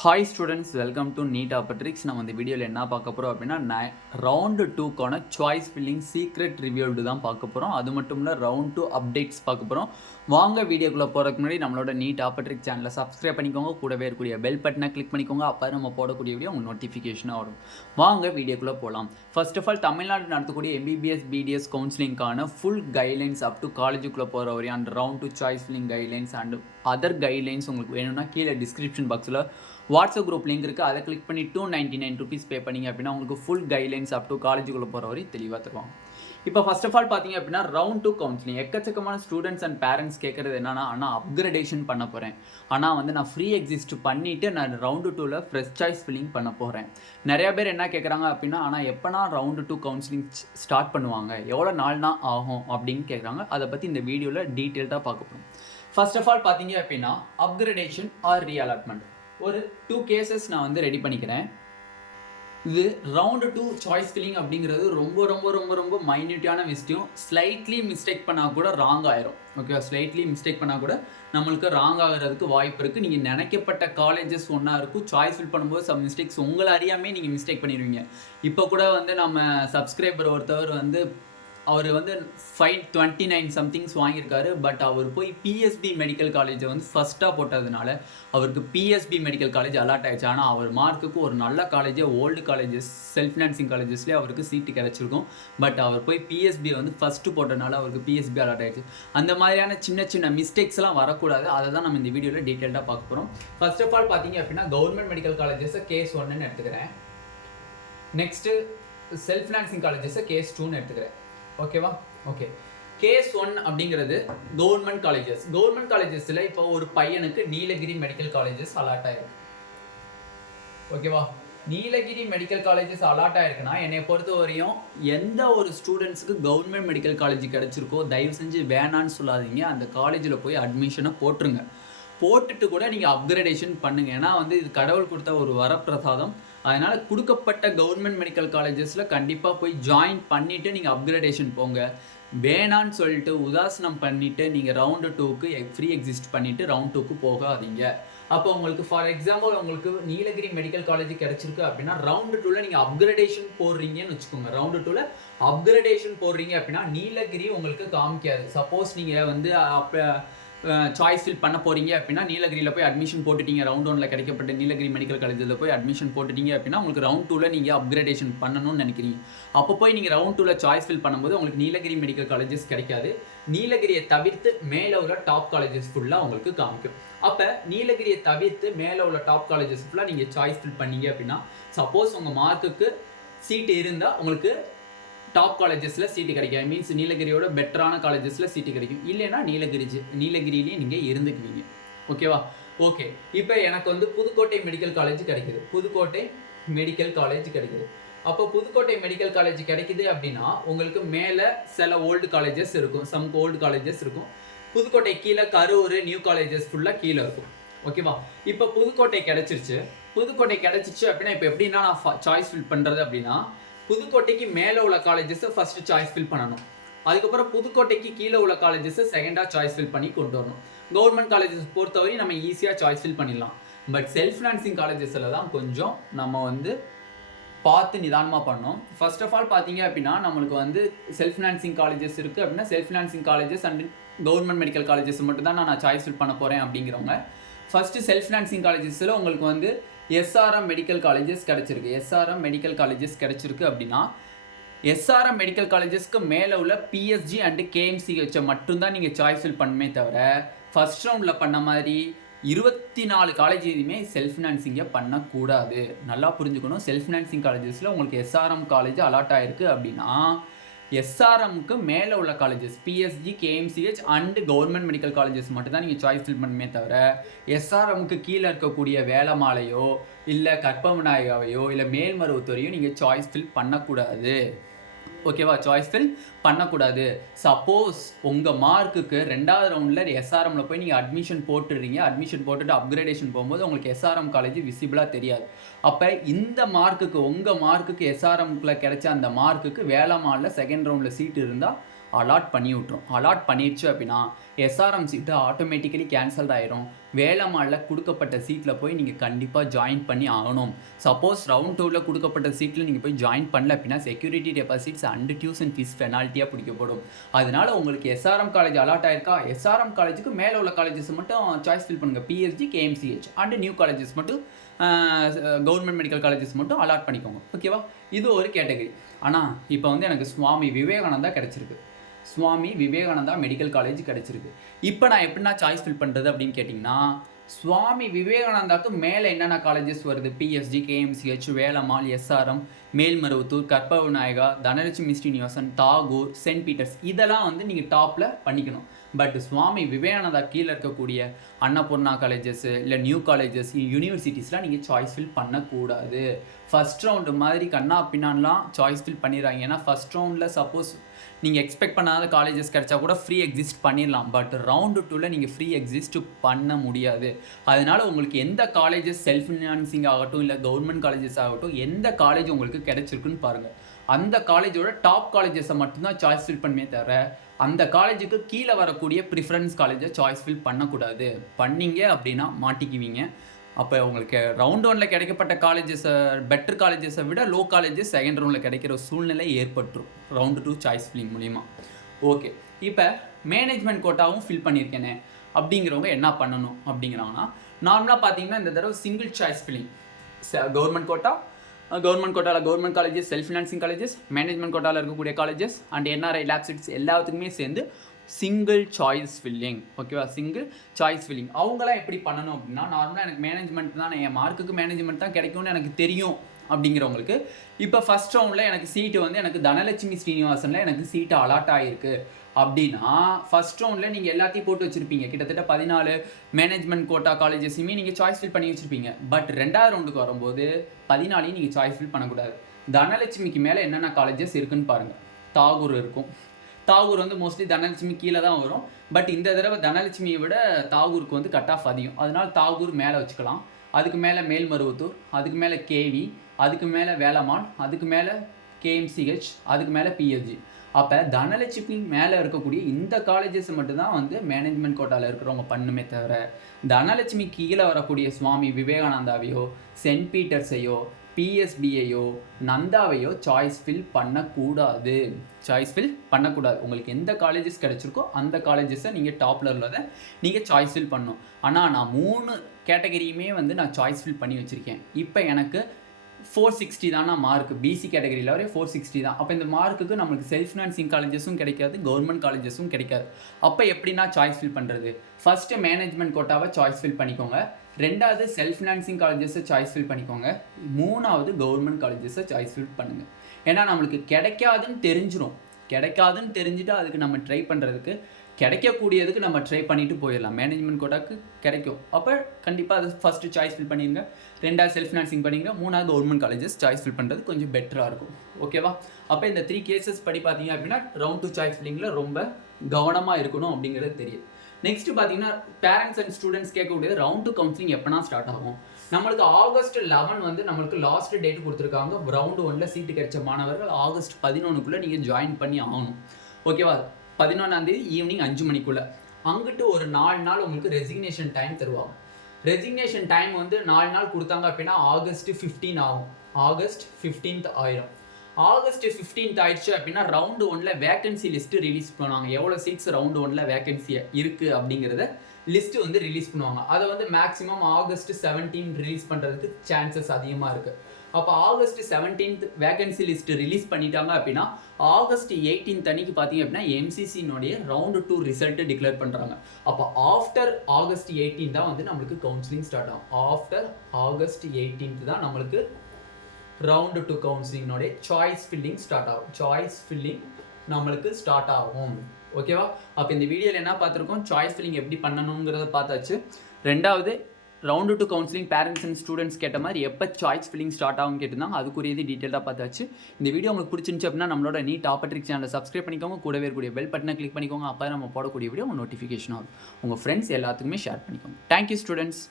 Hi students, welcome to Neet Tricks. நம்ம இந்த வீடியோவில் என்ன பார்க்க போகிறோம் அப்படின்னா ரவுண்டு 2க்கான சாய்ஸ் ஃபில்லிங் சீக்ரெட் ரிவ்யூடு தான் பார்க்க போகிறோம். அது மட்டும் இல்லை ரவுண்ட் 2 அப்டேட்ஸ் பார்க்க போகிறோம். வாங்க வீடியோக்குள்ளே போகிறதுக்கு முன்னாடி நம்மளோட நீட் ட்ரிக்ஸ் சேனலை சப்ஸ்கிரைப் பண்ணிக்கோங்க. கூடவே இருக்கக்கூடிய பெல் பட்டனை கிளிக் பண்ணிக்கோங்க. அப்போ நம்ம போடக்கூடிய வீடியோ உங்கள் நோட்டிஃபிகேஷனாக வரும். வாங்க வீடியோக்குள்ளே போகலாம். ஃபர்ஸ்ட் ஆஃப் ஆல் தமிழ்நாடு நடத்தக்கூடிய MBBS BDS கவுன்சிலிங்கான ஃபுல் கைட்லைன்ஸ் அப் டு காலேஜுக்குள்ளே போகிற வரையும் and round 2 choice filling guidelines and other guidelines உங்களுக்கு வேணும்னா கீழே டிஸ்கிரிப்ஷன் பாக்ஸில் வாட்ஸ்அப் குரூப் லிங்க் இருக்குது. அதை கிளிக் பண்ணி $299 பே பண்ணிங்க அப்படின்னா உங்களுக்கு ஃபுல் கைட்லைன்ஸ் அப் டு காலேஜுக்குள்ளே போகிற வரை தெளிவாக தருவாங்க. இப்போ ஃபர்ஸ்ட் ஆஃப் ஆல் பார்த்தீங்க அப்படின்னா ரவுண்ட் 2 கவுன்சிலிங் எக்கச்சக்கமான ஸ்டூடெண்ட்ஸ் அண்ட் பேரண்ட்ஸ் கேட்குறது என்னன்னா, ஆனால் அப்கிரேடேஷன் பண்ண போகிறேன், ஆனால் நான் ஃப்ரீ எக்ஸிஸ்ட் பண்ணிவிட்டு நான் ரவுண்டு 2ல் ஃப்ரெஷ் சாய்ஸ் ஃபில்லிங் பண்ண போகிறேன். நிறையா பேர் என்ன கேட்குறாங்க அப்படின்னா, ஆனால் எப்போனா ரவுண்டு 2 கவுன்சிலிங் ஸ்டார்ட் பண்ணுவாங்க, எவ்வளோ நாள்னா ஆகும் அப்படின்னு கேட்குறாங்க. அதை பற்றி இந்த வீடியோவில் டீட்டெயில்டாக பார்க்க போகிறோம். ஃபர்ஸ்ட் ஆஃப் ஆல் பார்த்தீங்க அப்படின்னா அப்கிரேடேஷன் ஆர் ரீஅலாட்மெண்ட் ஒரு 2 கேசஸ் நான் ரெடி பண்ணிக்கிறேன். இது ரவுண்டு 2 சாய்ஸ் ஃபில்லிங் அப்படிங்கிறது ரொம்ப ரொம்ப ரொம்ப ரொம்ப மைன்யூட்டான விஷயம். ஸ்லைட்லி மிஸ்டேக் பண்ணால் கூட ராங் ஆயிரும். ஓகே, ஸ்லைட்லி மிஸ்டேக் பண்ணால் கூட நம்மளுக்கு ராங் ஆகிறதுக்கு வாய்ப்பு இருக்குது. நீங்கள் நினைக்கப்பட்ட காலேஜஸ் ஒன்றா இருக்கும், சாய்ஸ் ஃபில் பண்ணும்போது சம் மிஸ்டேக்ஸ் உங்களை அறியாமே நீங்கள் மிஸ்டேக் பண்ணிடுவீங்க. இப்போ கூட நம்ம சப்ஸ்கிரைபர் ஒருத்தவர் அவர் 529 சம்திங்ஸ் வாங்கியிருக்காரு. பட் அவர் போய் பிஎஸ்பி மெடிக்கல் காலேஜை ஃபஸ்ட்டாக போட்டதுனால அவருக்கு பிஎஸ்பி மெடிக்கல் காலேஜ் அலாட் ஆயிடுச்சு. ஆனால் அவர் மார்க்குக்கு ஒரு நல்ல காலேஜே ஓல்டு காலேஜஸ் செல்ஃப் ஃபினான்சிங் காலேஜஸ்லேயே அவருக்கு சீட்டு கிடச்சிருக்கும். பட் அவர் போய் பிஎஸ்பி ஃபஸ்ட்டு போட்டதுனால அவருக்கு பிஎஸ்பி அலாட் ஆயிடுச்சு. அந்த மாதிரியான சின்ன சின்ன மிஸ்டேக்ஸ்லாம் வரக்கூடாது. அதை தான் நம்ம இந்த வீடியோவில் டீட்டெயில்டாக பார்க்க போகிறோம். ஃபர்ஸ்ட் ஆஃப் ஆல் பார்த்தீங்க அப்படின்னா கவர்மெண்ட் மெடிக்கல் காலேஜஸை கேஸ் 1ன்னு எடுத்துக்கிறேன். நெக்ஸ்ட்டு செல்ஃப் ஃபினான்சிங் காலேஜஸை கேஸ் 2ன்னு எடுத்துக்கிறேன். ஓகேவா? ஓகே, கேஸ் 1 அப்படிங்கிறது கவர்மெண்ட் காலேஜஸில் இப்போ ஒரு பையனுக்கு நீலகிரி மெடிக்கல் காலேஜஸ் அலாட் ஆயிருக்கு. ஓகேவா? நீலகிரி மெடிக்கல் காலேஜஸ் அலாட் ஆயிருக்குன்னா என்னை பொறுத்த வரையும் எந்த ஒரு ஸ்டூடெண்ட்ஸுக்கு கவர்மெண்ட் மெடிக்கல் காலேஜ் கிடச்சிருக்கோ தயவு செஞ்சு வேணான்னு சொல்லாதீங்க. அந்த காலேஜில் போய் அட்மிஷனை போட்டுருங்க. போட்டுட்டு கூட நீங்கள் அப்கிரேடேஷன் பண்ணுங்கள். ஏன்னா இது கடவுள் கொடுத்த ஒரு வரப்பிரசாதம். அதனால் கொடுக்கப்பட்ட கவர்மெண்ட் மெடிக்கல் காலேஜஸில் கண்டிப்பாக போய் ஜாயின் பண்ணிவிட்டு நீங்கள் அப்கிரேடேஷன் போங்க. வேணான்னு சொல்லிட்டு உதாசனம் பண்ணிவிட்டு நீங்கள் ரவுண்டு 2க்கு ஃப்ரீ எக்ஸிஸ்ட் பண்ணிவிட்டு ரவுண்ட் 2க்கு போகாதீங்க. அப்போ உங்களுக்கு ஃபார் எக்ஸாம்பிள் உங்களுக்கு நீலகிரி மெடிக்கல் காலேஜ் கிடச்சிருக்கு அப்படின்னா ரவுண்டு 2ல் நீங்கள் அப்கிரேடேஷன் போடுறீங்கன்னு வச்சுக்கோங்க. ரவுண்டு 2ல் அப்கிரேடேஷன் போடுறீங்க அப்படின்னா நீலகிரி உங்களுக்கு காமிக்காது. சப்போஸ் நீங்கள் அப்போ சாய்ஸ் ஃபில் பண்ண போகிறீங்க அப்படின்னா நீலகிரியில் போய் அட்மிஷன் போட்டுட்டீங்க, ரவுண்ட் 1ல் கிடைக்கப்பட்ட நீலகிரி மெடிக்கல் காலேஜில் போய் அட்மிஷன் போட்டுட்டீங்க அப்படின்னா உங்களுக்கு ரவுண்ட் 2ல் நீங்கள் அப்கிரேடேஷன் பண்ணணும்னு நினைக்கிறீங்க. அப்போ போய் நீங்கள் ரவுண்ட் 2ல் சாய்ஸ் ஃபில் பண்ணும்போது உங்களுக்கு நீலகிரி மெடிக்கல் காலேஜஸ் கிடைக்காது. நீலகிரியை தவிர்த்து மேலே உள்ள டாப் காலேஜஸ் ஃபுல்லாக உங்களுக்கு காமிக்கும். அப்போ நீலகிரியை தவிர்த்து மேலே உள்ள டாப் காலேஜஸ் ஃபுல்லாக நீங்கள் சாய்ஸ் ஃபில் பண்ணீங்க அப்படின்னா சப்போஸ் உங்கள் மார்க்குக்கு சீட்டு இருந்தால் உங்களுக்கு டாப் காலேஜஸில் சீட்டு கிடைக்கும். மீன்ஸ் நீலகிரியோட பெட்டரான காலேஜஸில் சீட்டு கிடைக்கும். இல்லைன்னா நீலகிரிலேயே நீங்கள் இருந்துக்குவீங்க. ஓகேவா? ஓகே, இப்போ எனக்கு புதுக்கோட்டை மெடிக்கல் காலேஜ் கிடைக்குது. அப்போ புதுக்கோட்டை மெடிக்கல் காலேஜ் கிடைக்குது அப்படின்னா உங்களுக்கு மேலே சில ஓல்டு காலேஜஸ் இருக்கும், சம் ஓல்டு காலேஜஸ் இருக்கும். புதுக்கோட்டை கீழே கரூர் நியூ காலேஜஸ் ஃபுல்லாக கீழே இருக்கும். ஓகேவா? இப்போ புதுக்கோட்டை கிடைச்சிருச்சு அப்படின்னா இப்போ எப்படின்னா நான் சாய்ஸ் ஃபில் பண்ணுறது அப்படின்னா புதுக்கோட்டைக்கு மேலே உள்ள காலேஜஸை ஃபஸ்ட்டு சாய்ஸ் ஃபில் பண்ணணும். அதுக்கப்புறம் புதுக்கோட்டைக்கு கீழே உள்ள காலேஜஸை செகண்டாக சாய்ஸ் ஃபில் பண்ணி கொண்டு வரணும். கவர்மெண்ட் காலேஜஸ் பொறுத்தவரை நம்ம ஈஸியாக சாய்ஸ் ஃபில் பண்ணிடலாம். பட் செல்ஃப் ஃபினான்சிங் காலேஜஸில் தான் கொஞ்சம் நம்ம பார்த்து நிதானமாக பண்ணோம். ஃபர்ஸ்ட் ஆஃப் ஆல் பார்த்தீங்க அப்படின்னா நம்மளுக்கு செல்ஃப் ஃபினான்சிங் காலேஜஸ் இருக்குது அப்படின்னா self financing colleges and government medical colleges மட்டும் தான் நான் சாய்ஸ் ஃபில் பண்ண போகிறேன் அப்படிங்கிறவங்க ஃபஸ்ட்டு செல்ஃப் ஃபினான்சிங் காலேஜஸில் உங்களுக்கு எஸ்ஆர்எம் மெடிக்கல் காலேஜஸ் கிடச்சிருக்கு அப்படின்னா எஸ்ஆர்எம் மெடிக்கல் காலேஜஸ்க்கு மேலே உள்ள பிஎஸ்ஜி அண்டு கேஎம்சிஹெச்சை மட்டும்தான் நீங்கள் சாய்ஸ் ஃபில் பண்ணுமே தவிர ஃபர்ஸ்ட் ரவுண்டில் பண்ண மாதிரி 24 காலேஜையுமே செல்ஃப் ஃபினான்சிங்கை பண்ணக்கூடாது. நல்லா புரிஞ்சுக்கணும். செல்ஃப் ஃபினான்சிங் காலேஜஸில் உங்களுக்கு எஸ்ஆர்எம் காலேஜ் அலாட் ஆகிருக்கு அப்படின்னா எஸ்ஆர்எம்க்கு மேலே உள்ள colleges PSG KMCH and government medical colleges மட்டும் தான் நீங்கள் சாய்ஸ் ஃபில் பண்ணுமே தவிர எஸ்ஆர்எம்க்கு கீழே இருக்கக்கூடிய வேலமாலையோ இல்லை கற்பகவிநாயகாவையோ இல்லை மேல்மருவத்தூரையோ நீங்கள் சாய்ஸ் ஃபில் பண்ணக்கூடாது. ஓகேவா? சாய்ஸ் ஃபில் பண்ணக்கூடாது. சப்போஸ் உங்கள் மார்க்குக்கு 2வது ரவுண்டில் எஸ்ஆர்எம்மில் போய் நீங்கள் அட்மிஷன் போட்டுட்டு அப்கிரேடேஷன் போகும்போது உங்களுக்கு எஸ்ஆர்எம் காலேஜ் விசிபிளாக தெரியாது. அப்போ இந்த மார்க்குக்கு உங்கள் மார்க்குக்கு எஸ்ஆர்எம்ல கிடைச்ச அந்த மார்க்குக்கு வேலம்மாளில் செகண்ட் ரவுண்டில் சீட்டு இருந்தால் அலாட் பண்ணி விட்ரும். அலாட் பண்ணிடுச்சு அப்படின்னா எஸ்ஆர்எம் சீட்டு ஆட்டோமேட்டிக்கலி கேன்சல் ஆயிரும். வேலம்மாளில் கொடுக்கப்பட்ட சீட்டில் போய் நீங்கள் கண்டிப்பாக ஜாயின் பண்ணி ஆகணும். சப்போஸ் ரவுண்ட் 2ல் கொடுக்கப்பட்ட சீட்டில் நீங்கள் போய் ஜாயின் பண்ணல அப்படின்னா security deposits and tuition fees பெனால்ட்டியாக பிடிக்கப்படும். அதனால உங்களுக்கு எஸ்ஆர்எம் காலேஜ் அலாட் ஆயிருக்கா, எஸ்ஆர்எம் காலேஜுக்கு மேலே உள்ள காலேஜஸ் மட்டும் சாய்ஸ் ஃபில் பண்ணுங்கள். PSG, KMCH and new colleges மட்டும் கவர்மெண்ட் மெடிக்கல் காலேஜஸ் மட்டும் அலாட் பண்ணிக்கோங்க. ஓகேவா, இது ஒரு கேட்டகரி. ஆனால் இப்போ வந்து எனக்கு சுவாமி விவேகானந்தா கிடச்சிருக்கு, சுவாமி விவேகானந்தா மெடிக்கல் காலேஜ் கிடச்சிருக்கு. இப்போ நான் எப்படின்னா சாய்ஸ் ஃபில் பண்ணுறது அப்படின்னு கேட்டிங்கன்னா, சுவாமி விவேகானந்தாவுக்கு மேலே என்னென்ன காலேஜஸ் வருது, PSG, KMCH, Velammal, SRM, Melmaruvathur, Karpaga Vinayaga, Dhanalakshmi Srinivasan, Tagore, Saint Peter's, இதெல்லாம் வந்து நீங்கள் டாப்பில் பண்ணிக்கணும். பட் சுவாமி விவேகானந்தா கீழே இருக்கக்கூடிய அன்னபூர்ணா காலேஜஸ் இல்லை நியூ காலேஜஸ், யூனிவர்சிட்டிஸ்லாம் நீங்கள் சாய்ஸ் ஃபில் பண்ணக்கூடாது. ஃபஸ்ட் ரவுண்டு மாதிரி கண்ணா பின்னான்லாம் சாய்ஸ் ஃபில் பண்ணிடுறாங்க. ஏன்னா ஃபஸ்ட் ரவுண்டில் சப்போஸ் நீங்கள் எக்ஸ்பெக்ட் பண்ணாத காலேஜஸ் கிடைச்சா கூட ஃப்ரீ எக்ஸிஸ்ட் பண்ணிடலாம். பட் ரவுண்டு 2ல் நீங்கள் ஃப்ரீ எக்ஸிஸ்ட் பண்ண முடியாது. அதனால் உங்களுக்கு எந்த காலேஜஸ் செல்ஃப் ஃபினான்சிங் ஆகட்டும் இல்லை கவர்மெண்ட் காலேஜஸ் ஆகட்டும், எந்த காலேஜ் உங்களுக்கு கிடைச்சிருக்குன்னு பாருங்கள். அந்த காலேஜோட டாப் காலேஜஸை மட்டும்தான் சாய்ஸ் ஃபில் பண்ணுமே தவிர அந்த காலேஜுக்கு கீழே வரக்கூடிய ப்ரிஃபரன்ஸ் காலேஜை சாய்ஸ் ஃபில் பண்ணக்கூடாது. பண்ணிங்க அப்படின்னா மாட்டிக்குவீங்க. அப்போ உங்களுக்கு ரவுண்ட் 1ல் கிடைக்கப்பட்ட காலேஜஸை, பெட்டர் காலேஜஸை விட லோ காலேஜஸ் செகண்ட் ரவுண்டில் கிடைக்கிற சூழ்நிலை ஏற்பட்டுரும் ரவுண்டு 2 சாய்ஸ் ஃபில்லிங் மூலிமா. ஓகே, இப்போ மேனேஜ்மெண்ட் கோட்டாவும் ஃபில் பண்ணியிருக்கேனே அப்படிங்கிறவங்க என்ன பண்ணணும் அப்படிங்கிறாங்கன்னா, நார்மலாக பார்த்தீங்கன்னா இந்த தடவை சிங்கிள் சாய்ஸ் ஃபில்லிங், கவர்மெண்ட் கோட்டாவில் government colleges, self financing colleges, management கோட்டாவில் இருக்கக்கூடிய colleges and NRI lap seats எல்லாத்துக்குமே சேர்ந்து சிங்கிள் சாய்ஸ் ஃபில்லிங். ஓகேவா, சிங்கிள் சாய்ஸ் ஃபில்லிங். அவங்களாம் எப்படி பண்ணணும் அப்படின்னா, நார்மலாக எனக்கு மேனேஜ்மெண்ட் தான், என் மார்க்குக்கு மேனேஜ்மெண்ட் தான் கிடைக்கும்னு எனக்கு தெரியும் அப்படிங்கிறவங்களுக்கு இப்போ ஃபஸ்ட் ரவுண்டில் எனக்கு சீட்டு வந்து எனக்கு தனலட்சுமி ஸ்ரீனிவாசனில் எனக்கு சீட்டு அலாட் ஆகிருக்கு அப்படின்னா, ஃபஸ்ட் ரவுண்டில் நீங்கள் எல்லாத்தையும் போட்டு வச்சுருப்பீங்க. கிட்டத்தட்ட 14 மேனேஜ்மெண்ட் கோட்டா காலேஜஸையுமே நீங்கள் சாய்ஸ் ஃபில் பண்ணி வச்சுருப்பீங்க. பட் 2வது ரவுண்டுக்கு வரும்போது 14 நீங்கள் சாய்ஸ் ஃபில் பண்ணக்கூடாது. தனலட்சுமிக்கு மேலே என்னென்ன காலேஜஸ் இருக்குன்னு பாருங்கள். தாகூர் இருக்கும். தாகூர் வந்து மோஸ்ட்லி தனலட்சுமி கீழே தான் வரும். பட் இந்த தடவை தனலட்சுமியை விட தாகூருக்கு வந்து கட் ஆஃப் அதிகம். அதனால் தாகூர் மேலே வச்சுக்கலாம். அதுக்கு மேலே மேல்மருவத்தூர், அதுக்கு மேலே கேவி, அதுக்கு மேலே வேலம்மாள், அதுக்கு மேலே கேஎம்சிஹெச், அதுக்கு மேலே பிஎஸ்ஜி. அப்போ தனலட்சுமி மேலே இருக்கக்கூடிய இந்த காலேஜஸ் மட்டும்தான் வந்து மேனேஜ்மெண்ட் கோட்டாவில் இருக்கிறவங்க பண்ணுமே தவிர தனலட்சுமி கீழே வரக்கூடிய சுவாமி விவேகானந்தாவையோ, சென்ட் பீட்டர்ஸையோ, பிஎஸ்பியையோ, நந்தாவையோ சாய்ஸ் ஃபில் பண்ணக்கூடாது. உங்களுக்கு எந்த காலேஜஸ் கிடைச்சிருக்கோ அந்த காலேஜஸை நீங்கள் டாப்பில் உள்ளதை நீங்கள் சாய்ஸ் ஃபில் பண்ணணும். ஆனால் நான் 3 கேட்டகரியுமே வந்து நான் சாய்ஸ் ஃபில் பண்ணி வச்சுருக்கேன். இப்போ எனக்கு 460 தானா மார்க், பிசி கேட்டகரியில் வரை 460 தான். அப்போ இந்த மார்க்குக்கு நம்மளுக்கு செல்ஃப் ஃபினான்சிங் காலேஜஸும் கிடைக்காது, கவர்மெண்ட் காலேஜஸும் கிடைக்காது. அப்போ எப்படின்னா சாய்ஸ் ஃபில் பண்ணுறது, ஃபஸ்ட்டு மேனேஜ்மெண்ட் கோட்டாவை சாய்ஸ் ஃபில் பண்ணிக்கோங்க, 2வது செல்ஃப் ஃபினான்சிங் காலேஜஸை சாய்ஸ் ஃபில் பண்ணிக்கோங்க, 3வது கவர்மெண்ட் காலேஜஸை சாய்ஸ் ஃபில் பண்ணுங்கள். ஏன்னா நம்மளுக்கு கிடைக்காதுன்னு தெரிஞ்சுட்டு அதுக்கு நம்ம ட்ரை பண்ணுறதுக்கு, கிடைக்கக்கூடியதுக்கு நம்ம ட்ரை பண்ணிட்டு போயிடலாம். மேனேஜ்மெண்ட் கோட்டாக்கு கிடைக்கும், அப்போ கண்டிப்பாக அது ஃபஸ்ட்டு சாய்ஸ் ஃபில் பண்ணிடுங்க, 2வது செல்ஃப் ஃபினான்சிங் பண்ணிடுங்க, 3வது கவர்மெண்ட் காலேஜஸ் சாய்ஸ் ஃபில் பண்ணுறது கொஞ்சம் பெட்டராக இருக்கும். ஓகேவா, அப்போ இந்த 3 கேசஸ் படி பார்த்தீங்க அப்படின்னா ரவுண்ட் 2 சாய்ஸ் ஃபில்லிங்கில் ரொம்ப கவனமாக இருக்கணும் அப்படிங்கிறது தெரியும். நெக்ஸ்ட் பார்த்தீங்கன்னா பேரண்ட்ஸ் அண்ட் ஸ்டூடெண்ட்ஸ் கேட்கக்கூடியது ரவுண்ட் 2 கவுன்சிலிங் எப்போனா ஸ்டார்ட் ஆகும். நம்மளுக்கு ஆகஸ்ட் 11 வந்து நம்மளுக்கு லாஸ்ட் டேட் கொடுத்துருக்காங்க. ரவுண்டு 1ல் சீட்டு கிடைச்ச மாணவர்கள் ஆகஸ்ட் 11க்குள்ளே நீங்கள் ஜாயின் பண்ணி ஆகணும். ஓகேவா, 11ஆம் தேதி ஈவினிங் 5 மணிக்குள்ளே. அங்கிட்டு ஒரு 4 நாள் உங்களுக்கு ரெசிக்னேஷன் டைம் தருவாங்க. ரெசிக்னேஷன் டைம் வந்து 4 நாள் கொடுத்தாங்க அப்படின்னா ஆகஸ்ட் 15 ஆகும். ஆகஸ்ட் 15 ஆயிரும். ஆகஸ்ட் 15 ஆயிடுச்சு அப்படின்னா ரவுண்டு 1ல் வேகன்சி லிஸ்ட்டு ரிலீஸ் பண்ணுவாங்க. எவ்வளோ சீட்ஸ் ரவுண்டு 1ல் வேகன்சி இருக்குது அப்படிங்கிறத லிஸ்ட்டு வந்து ரிலீஸ் பண்ணுவாங்க. அதை வந்து மேக்ஸிமம் ஆகஸ்ட் 17 ரிலீஸ் பண்ணுறதுக்கு சான்சஸ் அதிகமாக இருக்குது. அப்போ ஆகஸ்ட் 17 வேகன்சி லிஸ்ட் ரிலீஸ் பண்ணிட்டாங்க அப்படின்னா ஆகஸ்ட் 18 அன்னைக்கு பார்த்தீங்க அப்படின்னா எம்சிசினுடைய ரவுண்டு 2 ரிசல்ட் டிக்ளேர் பண்ணுறாங்க. அப்போ ஆஃப்டர் ஆகஸ்ட் 18 தான் வந்து நம்மளுக்கு கவுன்சிலிங் ஸ்டார்ட் ஆகும். ஆஃப்டர் ஆகஸ்ட் 18 தான் நம்மளுக்கு ரவுண்டு 2 கவுன்சிலிங்னுடைய சாய்ஸ் ஃபில்லிங் நம்மளுக்கு ஸ்டார்ட் ஆகும். ஓகேவா, அப்போ இந்த வீடியோவில் என்ன பார்த்துருக்கோம், சாய்ஸ் ஃபில்லிங் எப்படி பண்ணணுங்கிறத பார்த்தாச்சு. 2வது round 2 counselling parents and students கேட்ட மாதிரி எப்போ சாய்ஸ் ஃபில்லிங் ஸ்டார்ட் ஆகும் கேட்டிருந்தாங்க. அதுக்குரியது டீட்டெயிலாக பார்த்தாச்சு. இந்த வீடியோ உங்களுக்கு பிடிச்சிருந்துச்சு அப்படின்னா நம்மளோட நீட் ஆப்பர்ட்ரிக்ஸ் சேனலை சப்ஸ்கிரைப் பண்ணிக்கோங்க, கூடவே இருக்கக்கூடிய பெல் பட்டனை கிளிக் பண்ணிக்கோங்க. அப்போ நம்ம போடக்கூடிய வீடியோ உங்கள் நோட்டிஃபிகேஷன் ஆகும். உங்கள் ஃப்ரெண்ட்ஸ் எல்லாத்துக்குமே ஷேர் பண்ணிக்கோங்க. Thank you students.